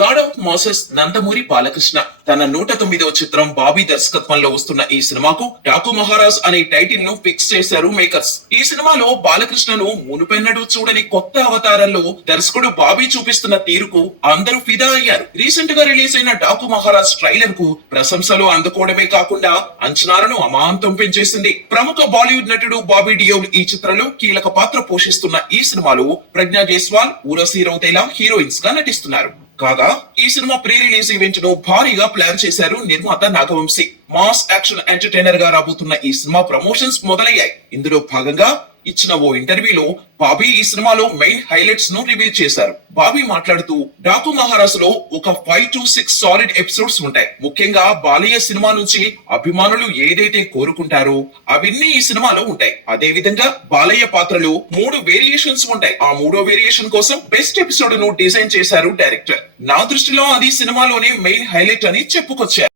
God of masses Nandamuri Balakrishna తన 109వ చిత్రం బాబీ దర్శకత్వంలో వస్తున్న ఈ సినిమాకు డాకు మహారాజ్ అనే టైటిల్ ను ఫిక్స్ చేశారు మేకర్స్. ఈ సినిమాలో బాలకృష్ణను మునుపెన్నడూ చూడని కొత్త అవతారంలో దర్శకుడు బాబీ చూపిస్తున్న తీరుకు అందరూ ఫిదా అయ్యారు. రీసెంట్ గా రిలీజ్ అయిన డాకు మహారాజ్ ట్రైలర్ కు ప్రశంసలు అందుకోవడమే కాకుండా అంచనాలను అమాంతం పెంచేసింది. ప్రముఖ బాలీవుడ్ నటుడు బాబీ డియోల్ ఈ చిత్రంలో కీలక పాత్ర పోషిస్తున్న ఈ సినిమాలో ప్రజ్ఞా జైస్వాల్, ఊర్వశీ రౌతేలా హీరోయిన్స్ గా నటిస్తున్నారు. కాగా ఈ సినిమా ప్రీ రిలీజ్ ఈవెంట్ ను భారీగా ప్లాన్ చేశారు నిర్మాత నాగవంశీ. మాస్ యాక్షన్ ఎంటర్టైనర్ గా రాబోతున్న ఈ సినిమా ప్రమోషన్స్ మొదలయ్యాయి. ఇందులో భాగంగా ఇచ్చిన ఓ ఇంటర్వ్యూలో బాబీ ఈ సినిమాలో మెయిన్ హైలైట్స్ ను రివీల్ చేశారు. బాబీ మాట్లాడుతూ డాకు మహారాజ్ లో ఒక 5 to 6 సాలిడ్ ఎపిసోడ్స్ ఉంటాయి. ముఖ్యంగా బాలయ్య సినిమా నుంచి అభిమానులు ఏదైతే కోరుకుంటారో అవన్నీ ఈ సినిమాలో ఉంటాయి. అదే విధంగా బాలయ్య పాత్రలో 3 వేరియేషన్స్ ఉంటాయి. ఆ 3వ వేరియేషన్ కోసం బెస్ట్ ఎపిసోడ్ ను డిజైన్ చేశారు డైరెక్టర్. నా దృష్టిలో అది సినిమాలోనే మెయిన్ హైలైట్ అని చెప్పుకొచ్చారు.